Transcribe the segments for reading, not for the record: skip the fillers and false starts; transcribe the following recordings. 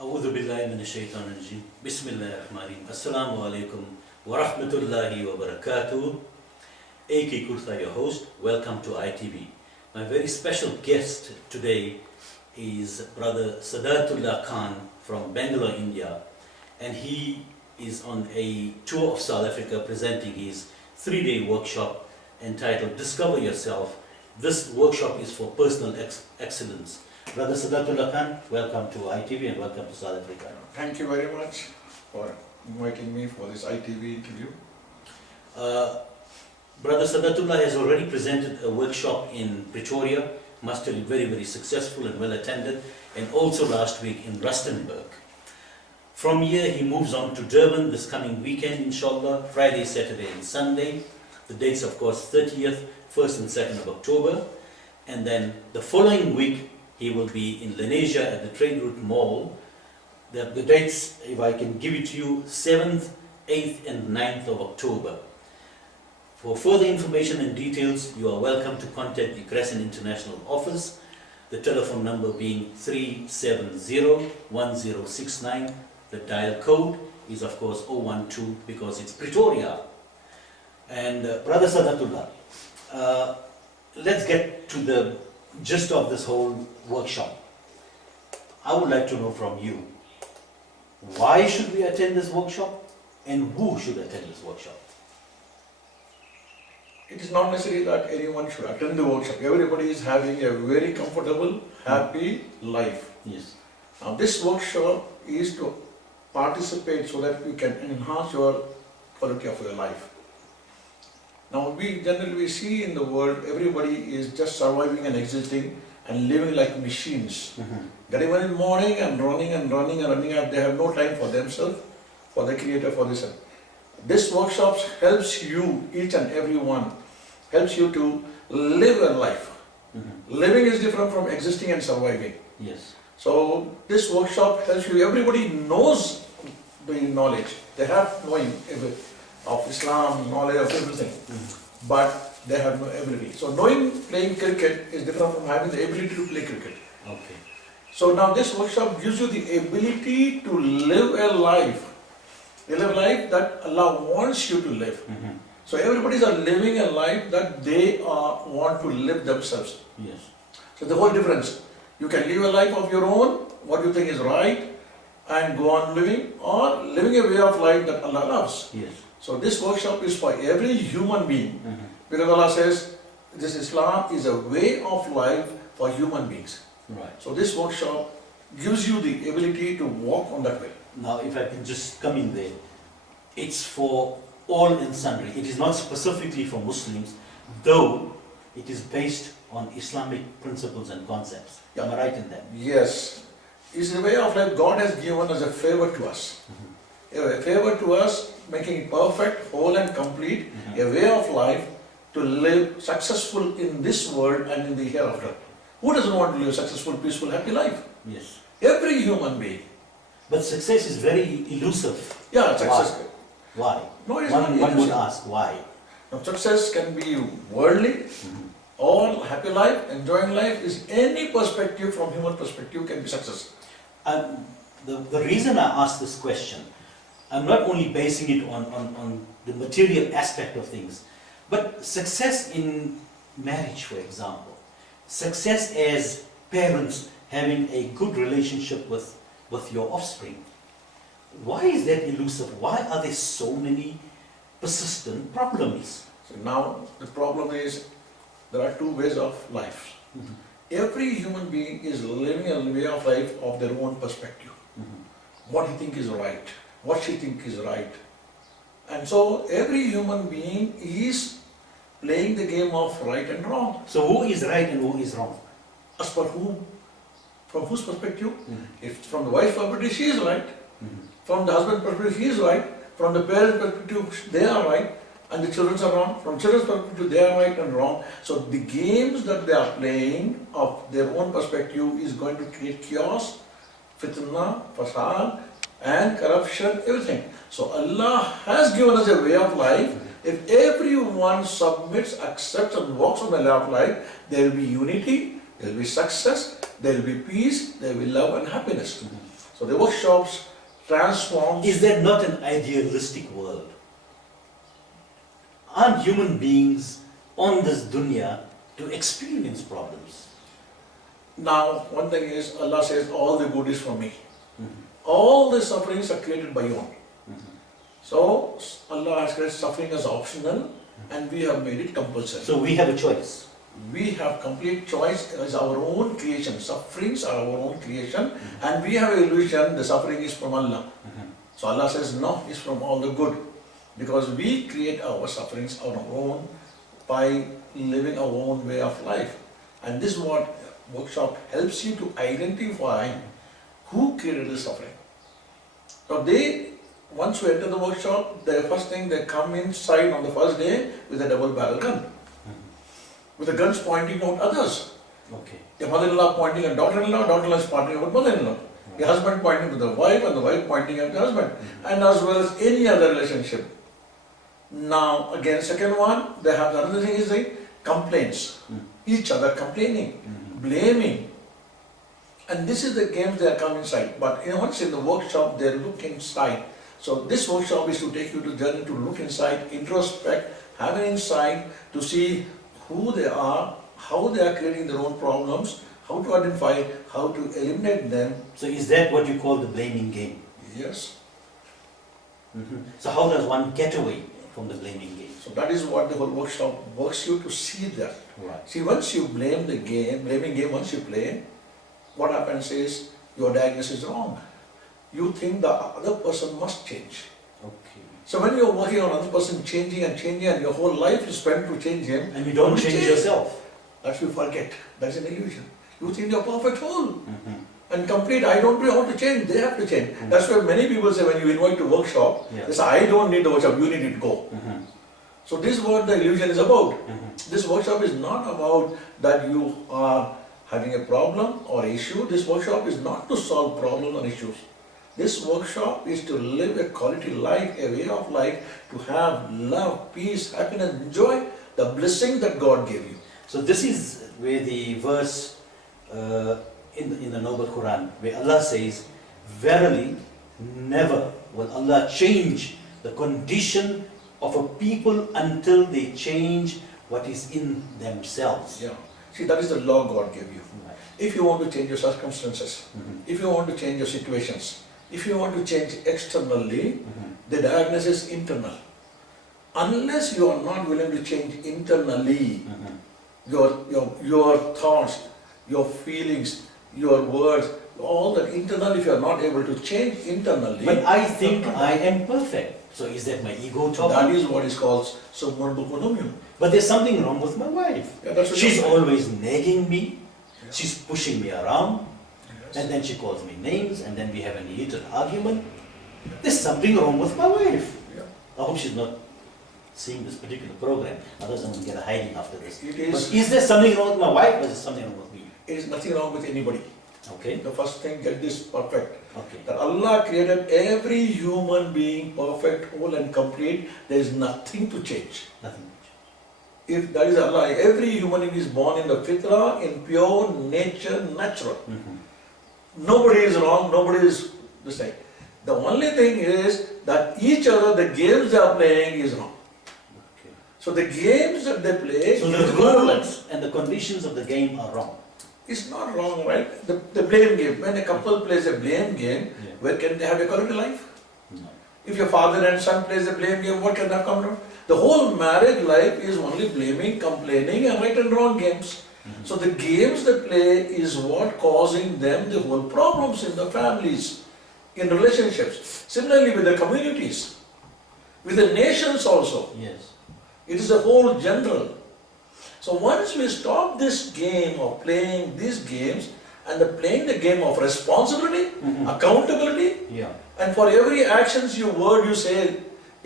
أعوذ بالله من الشيطان الرجيم بسم الله الرحمن الرحيم Assalamu alaikum wa rahmatullahi wa barakatuh. A.K. Kurtha, your host. Welcome to ITV. My very special guest today is Brother Sadatullah Khan from Bangalore, India, and he is on a tour of South Africa presenting his 3-day workshop entitled Discover Yourself. This workshop is for personal excellence. Brother Sadatullah Khan, welcome to ITV and welcome to South Africa. Thank you very much for inviting me for this ITV interview. Brother Sadatullah has already presented a workshop in Pretoria, must tell you very, very successful and well attended, and also last week in Rustenburg. From here he moves on to Durban this coming weekend, inshallah, Friday, Saturday and Sunday. The dates, of course, 30th, 1st and 2nd of October. And then the following week he will be in Lenasia at the Trade Route Mall. The dates, if I can give it to you, 7th, 8th and 9th of October. For further information and details, you are welcome to contact the Crescent International office, the telephone number being 370-1069. The dial code is of course 012 because it's Pretoria. And Brother Sadatullah, let's get to the gist of this whole workshop. I would like to know from you, why should we attend this workshop and who should attend this workshop? It is not necessary that anyone should attend the workshop. Everybody is having a very comfortable, happy life. Yes. Now this workshop is to participate so that you can enhance your quality of your life. Now we generally see in the world, everybody is just surviving and existing and living like machines. Getting up in the morning and running and running and running up, they have no time for themselves, for the creator, for this. This workshop helps you, each and every one, helps you to live a life. Living is different from existing and surviving. Yes. So this workshop helps you, everybody knows the knowledge, they have knowing of Islam, knowledge of everything, but they have no ability. So knowing playing cricket is different from having the ability to play cricket. Okay. So now this workshop gives you the ability to live a life that Allah wants you to live. So everybody are living a life that they want to live themselves. Yes. So the whole difference. You can live a life of your own, what you think is right, and go on living, or living a way of life that Allah loves. Yes. So this workshop is for every human being, because Allah says this Islam is a way of life for human beings. Right. So this workshop gives you the ability to walk on that way. Now, if I can just come in there, it's for all and sundry. It is not specifically for Muslims, though it is based on Islamic principles and concepts. Am I right in that? Yes. It's a way of life God has given as a favor to us. A favor to us, making it perfect, whole and complete, a way of life to live successful in this world and in the hereafter. Who doesn't want to live a successful, peaceful, happy life? Yes. Every human being. But success is very elusive. Yeah, success. Why? No, it's One not would elusive. ask why. Now, success can be worldly, or happy life, enjoying life is any perspective from human perspective can be success. The reason I ask this question, I'm not only basing it on the material aspect of things, but success in marriage, for example. Success as parents having a good relationship with your offspring. Why is that elusive? Why are there so many persistent problems? So now the problem is there are two ways of life. Every human being is living a way of life of their own perspective. What he thinks is right, what she thinks is right. And so every human being is playing the game of right and wrong. So who is right and who is wrong? As per whom? From whose perspective? If from the wife's perspective, she is right. From the husband's perspective, he is right. From the parent's perspective, they are right. And the children are wrong. From children's perspective, they are right and wrong. So the games that they are playing of their own perspective is going to create chaos, fitna, fasad, and corruption, everything. So Allah has given us a way of life. If everyone submits, accepts and walks on the way of life, there will be unity, there will be success, there will be peace, there will be love and happiness. Mhm. So the workshops transform. Is that not an idealistic world? Aren't human beings on this dunya to experience problems? Now, one thing is, Allah says, all the good is from me. Mhm. All the sufferings are created by you. Mhm. So, Allah has created suffering as optional and we have made it compulsory. So we have a choice. We have complete choice as our own creation. Sufferings are our own creation and we have an illusion the suffering is from Allah. Mhm. So Allah says, no, it's from all the good. Because we create our sufferings on our own by living our own way of life. And this is what workshop helps you to identify who created the suffering. So once you enter the workshop, the first thing they come inside on the first day with a double barrel gun. With the guns pointing out others. Okay. The mother-in-law pointing at daughter-in-law, daughter-in-law is pointing at mother-in-law. The husband pointing to the wife and the wife pointing at the husband. And as well as any other relationship. Now, again, second one, they have another thing is the complaints. Each other complaining, blaming. And this is the games they are coming inside. But once in the workshop, they look inside. So this workshop is to take you to journey to look inside, introspect, have an insight to see who they are, how they are creating their own problems, how to identify, how to eliminate them. So is that what you call the blaming game? Yes. So how does one get away from the blaming game? So that is what the whole workshop works you to see that. Right. See, once you blame the game, blaming game, once you play, what happens is your diagnosis is wrong. You think the other person must change. Okay. So when you're working on another person changing and your whole life is spent to change him, And you don't you change yourself. That you forget. That's an illusion. You think you're perfect whole Mhm. and complete. I don't know how to change. They have to change. That's why many people say when you invite to workshop, Yeah. they say, I don't need the workshop, you need it, go. Mhm. So this is what the illusion is about. Mhm. This workshop is not about that you are having a problem or issue. This workshop is not to solve problems or issues. This workshop is to live a quality life, a way of life, to have love, peace, happiness, joy, the blessing that God gave you. So this is where the verse in the Noble Quran, where Allah says, verily, never will Allah change the condition of a people until they change what is in themselves. Yeah. See, that is the law God gave you. Right. If you want to change your circumstances, Mhm. if you want to change your situations, if you want to change externally, Mhm. the diagnosis is internal. Unless you are not willing to change internally, Mhm. your thoughts, your feelings, your words, all that internal, if you are not able to change internally, But I think I am perfect. So is that my ego that talking? is what is called Submarbukonomium. But there's something wrong with my wife. Yeah, that's what She's you're- always nagging me. Yeah. She's pushing me around. Yes. And then she calls me names, and then we have a heated argument. There's something wrong with my wife. Yeah. I hope she's not seeing this particular program, otherwise I'm going to get a hiding after this. It But is, is there something wrong with my wife, or is there something wrong with me? it is nothing wrong with anybody. Okay? The first thing, get this perfect. Okay. That Allah created every human being perfect, whole and complete. There is nothing to change. Nothing much. If that is Allah, every human being is born in the fitra, in pure nature, natural. Mhm. Nobody is wrong, nobody is this thing. The only thing is that each other, the games they are playing is wrong. Okay. So the games that they play So is the wrong. rules and the conditions of the game are wrong. It's not wrong, right? The blame game. When a couple plays a blame game, Yeah. where can they have a quality life? No. If your father and son plays a blame game, what can that come out? The whole marriage life is only blaming, complaining, and right and wrong games. So the games they play is what causing them the whole problems in the families, in relationships. Similarly with the communities, with the nations also. Yes. It is a whole general. So once we stop this game of playing these games and playing the game of responsibility, Mhm. accountability, Yeah. and for every actions you word you say,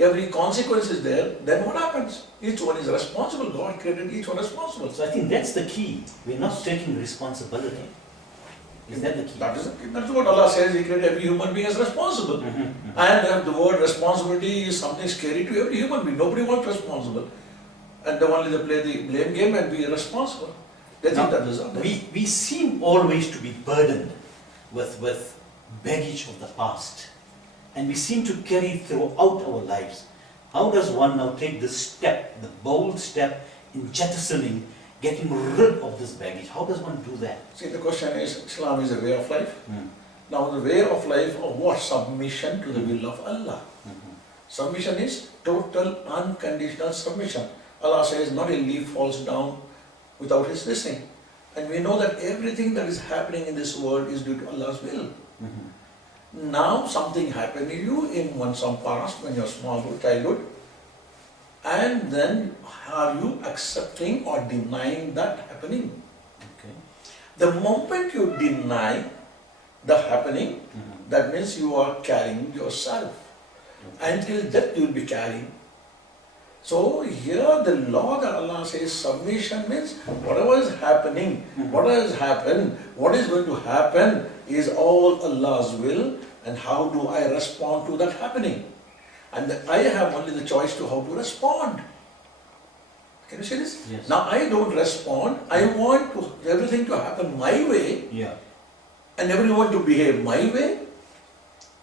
every consequence is there, then what happens? Each one is responsible. God created each one responsible. So I think that's the key. We're not taking responsibility. Is that the key? That's what Allah says. He created every human being as responsible. Mhm. And the word responsibility is something scary to every human being. Nobody wants responsible. And they only they play the blame game and be responsible. They think Now, that is not there. we seem always to be burdened with baggage of the past, and we seem to carry throughout our lives. How does one now take this step, the bold step in jettisoning, getting rid of this baggage? How does one do that? See, the question is, Islam is a way of life. Hmm. Now, the way of life of what? Submission to the will of Allah. Mhm. Submission is total, unconditional submission. Allah says, not a leaf falls down without His blessing. And we know that everything that is happening in this world is due to Allah's will. Mhm. Now, something happened to you in some past, when you're small, childhood, and then are you accepting or denying that happening? Okay. The moment you deny the happening, Mhm. that means you are carrying yourself. Until death you will be carrying. So here the law that Allah says submission means whatever is happening, what has happened, what is going to happen is all Allah's will, and how do I respond to that happening? And I have only the choice to how to respond. Can you see this? Yes. Now I don't respond, I want everything to happen my way, Yeah. and everyone to behave my way.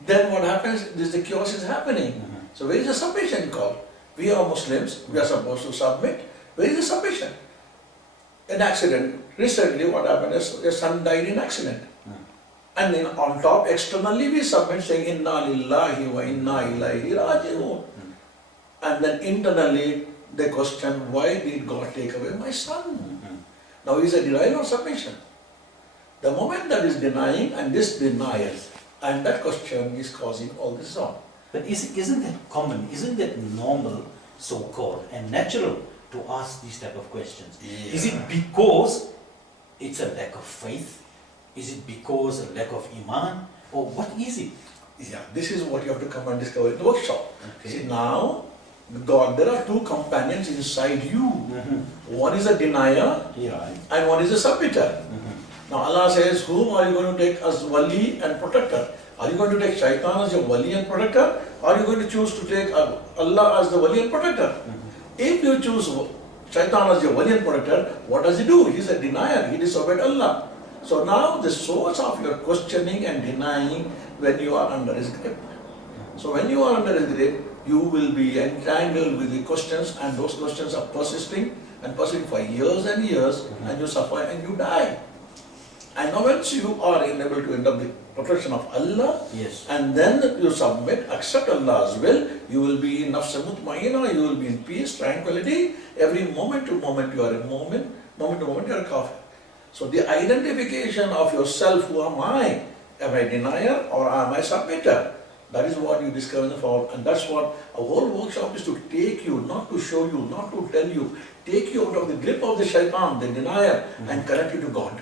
Then what happens is the chaos is happening. Mhm. So where is the submission called? We are Muslims, we are supposed to submit. Where is the submission? An accident. Recently what happened is a son died in accident. Mhm. And then on top, externally we submit saying, Inna lillahi wa inna ilaihi raji'un. And then internally they question, why did God take away my son? Mhm. Now is a denial or submission? The moment that is denying and this denial, and that question is causing all this on. But isn't that common? Isn't that normal, so-called, and natural to ask these type of questions? Yeah. Is it because it's a lack of faith? Is it because a lack of iman? Or what is it? Yeah, this is what you have to come and discover in the workshop. Okay. See, now, God, there are two companions inside you. Mhm. One is a denier Yeah. and one is a submitter. Mhm. Now Allah says, whom are you going to take as wali and protector? Are you going to take shaitan as your wali and protector? Or are you going to choose to take Allah as the wali and protector? If you choose shaitan as your wali and protector, what does he do? He is a denier, he disobeyed Allah. So now the source of your questioning and denying when you are under his grip. So when you are under his grip, you will be entangled with the questions, and those questions are persisting and persisting for years and years, and you suffer and you die. And now once you are enabled to end up the protection of Allah, Yes. and then you submit, accept Allah's will, you will be in nafs mutmainah, you will be in peace, tranquility. Every moment to moment you are a moment to moment you are a kafir. So the identification of yourself, who am I? Am I denier or am I submitter? That is what you discover in the form, and that's what our whole workshop is, to take you, not to show you, not to tell you, take you out of the grip of the shaitan, the denier, and connect you to God.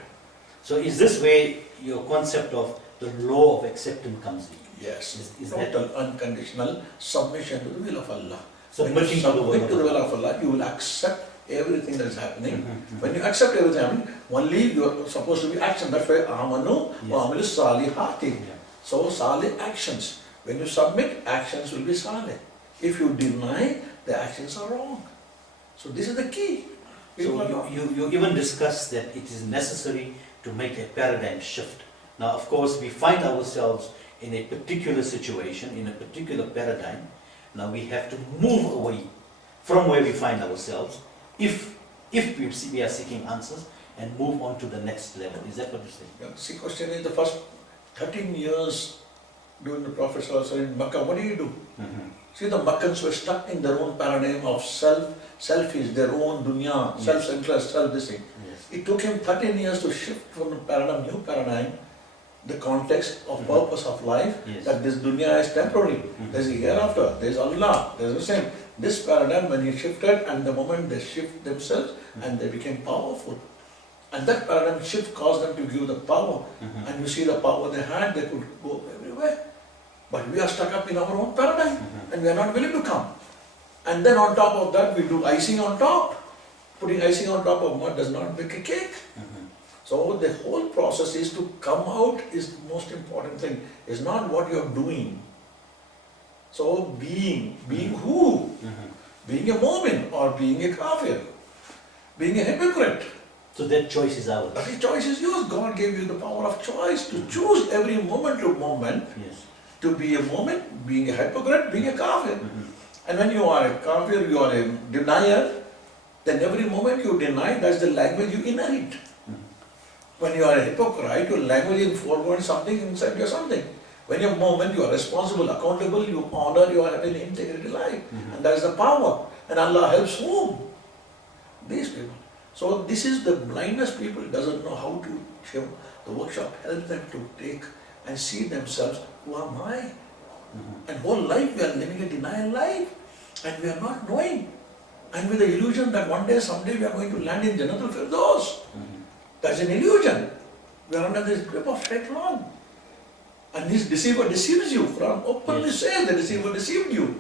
So is this where your concept of the law of acceptance comes in? Yes, Is that- total unconditional submission to the will of Allah. When Submitting you to the will submit of to the will Allah. of Allah, you will accept everything that is happening. Mhm. When you accept everything, only you are supposed to be action. That's why amanu wa amilu salihati. Yeah. So salih actions. When you submit, actions will be salih. If you deny, the actions are wrong. So this is the key. So you even discussed that it is necessary to make a paradigm shift. Now, of course, we find ourselves in a particular situation, in a particular paradigm. Now we have to move away from where we find ourselves, if we are seeking answers, and move on to the next level. Is that what you're saying? Yeah, see, question is, the first 13 years during the Prophet ﷺ in Makkah, what did he do? See, the Makkans were stuck in their own paradigm of selfish, their own dunya, Yes. self-interest, self-this thing. Yes. It took him 13 years to shift from the paradigm, new paradigm, the context of purpose of life, Yes. that this dunya is temporary. There's a hereafter, there's Allah, there's the same. This paradigm, when he shifted, and the moment they shift themselves, and they became powerful. And that paradigm shift caused them to give the power. And you see the power they had, they could go everywhere. But we are stuck up in our own paradigm, and we are not willing to come. And then on top of that, we do icing on top. Putting icing on top of mud does not make a cake. So the whole process is to come out is the most important thing. It's not what you are doing. So being who? Being a mu'min or being a kafir, being a hypocrite. So that choice is ours. The choice is yours. God gave you the power of choice to choose every moment to moment Yes. to be a moment, being a hypocrite, being a kafir. And when you are a kafir, you are a denier, then every moment you deny, that's the language you inherit. When you are a hypocrite, your language is forward something, inside you something. When you're a moment, you are responsible, accountable, you honor, you are having integrity life. And that is the power. And Allah helps whom? These people. So this is the blindness people doesn't know how to show. The workshop helps them to take and see themselves, who am I? And whole life we are living a denial life. And we are not knowing. And with the illusion that one day, someday we are going to land in Jannatul Firdaus. That's an illusion. We are under this grip of Shaitan. And this deceiver deceives you. Quran openly says the deceiver deceived you.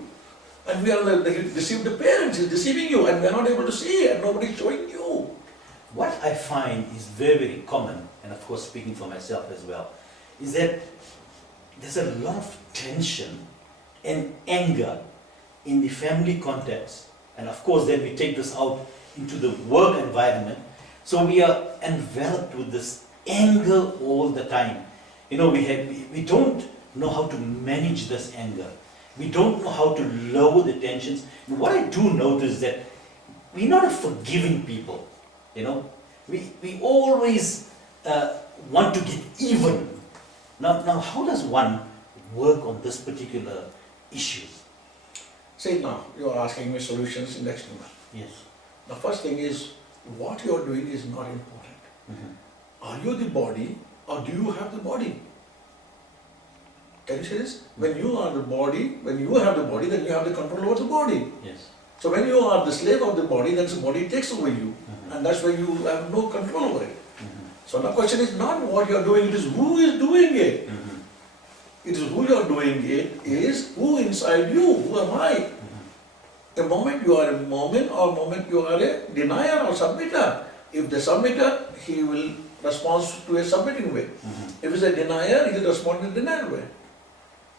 And we are he deceived the parents, he's deceiving you, and we are not able to see, and nobody is showing you. What I find is very, very common, and of course speaking for myself as well, is that there's a lot of tension and anger in the family context, and of course then we take this out into the work environment. So we are enveloped with this anger all the time. You know, we don't know how to manage this anger. We don't know how to lower the tensions. And what I do notice that we're not a forgiving people. You know, we always want to get even. Now, how does one work on this particular issues? See now, you are asking me solutions in next month. Yes. The first thing is, what you are doing is not important. Are you the body or do you have the body? Can you see this? When you are the body, when you have the body, then you have the control over the body. Yes. So when you are the slave of the body, then the body takes over you. And that's why you have no control over it. So the question is not what you are doing, it is who is doing it. It is who you are doing it, is who inside you, who am I? The moment you are a moment or moment you are a denier or submitter. If the submitter, he will respond to a submitting way. If it's a denier, he will respond in a denial way.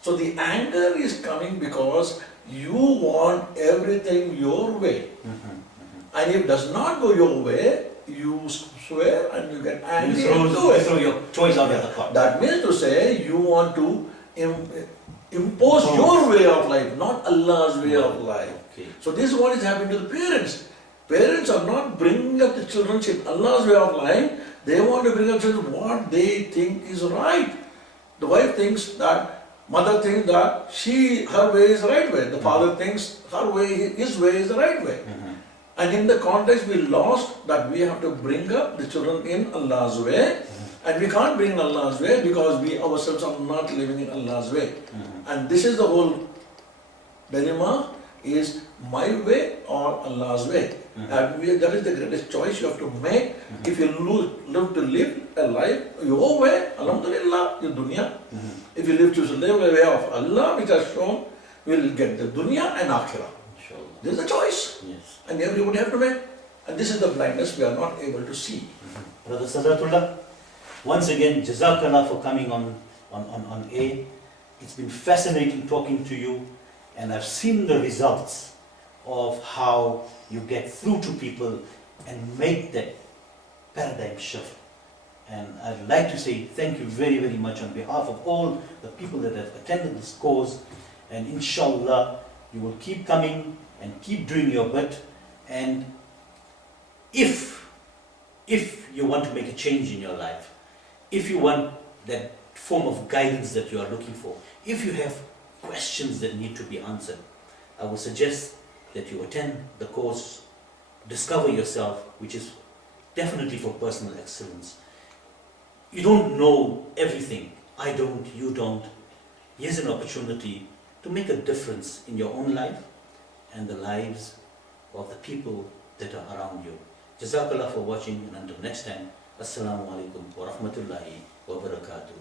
So the anger is coming because you want everything your way. And if it does not go your way, you swear and you get angry and do You it. throw your choice out of the pot. That means to say you want to impose your way of life, not Allah's way of life. Okay. So this is what is happening to the parents. Parents are not bringing up the children in Allah's way of life. They want to bring up children what they think is right. The wife thinks that, mother thinks that her way is the right way. The father thinks his way is the right way. And in the context we lost that we have to bring up the children in Allah's way. And we can't bring in Allah's way because we ourselves are not living in Allah's way. And this is the whole dilemma, is my way or Allah's way. And that is the greatest choice you have to make. If you live to live a life your way, alhamdulillah, your dunya. If you live to live a way of Allah, which has shown, you will get the dunya and akhirah. Inshallah. This is the choice. Yes. And everybody have to make. And this is the blindness we are not able to see. Brother Sadratullah, once again, Jazakallah for coming on air. It's been fascinating talking to you, and I've seen the results of how you get through to people and make that paradigm shift. And I'd like to say thank you very, very much on behalf of all the people that have attended this course. And inshallah, you will keep coming and keep doing your bit. And if you want to make a change in your life, if you want that form of guidance that you are looking for, if you have questions that need to be answered, I would suggest that you attend the course, Discover Yourself, which is definitely for personal excellence. You don't know everything. I don't, you don't. Here's an opportunity to make a difference in your own life and the lives of the people that are around you. Jazakallah for watching, and until next time, Assalamu alaikum wa rahmatullahi wa barakatuh.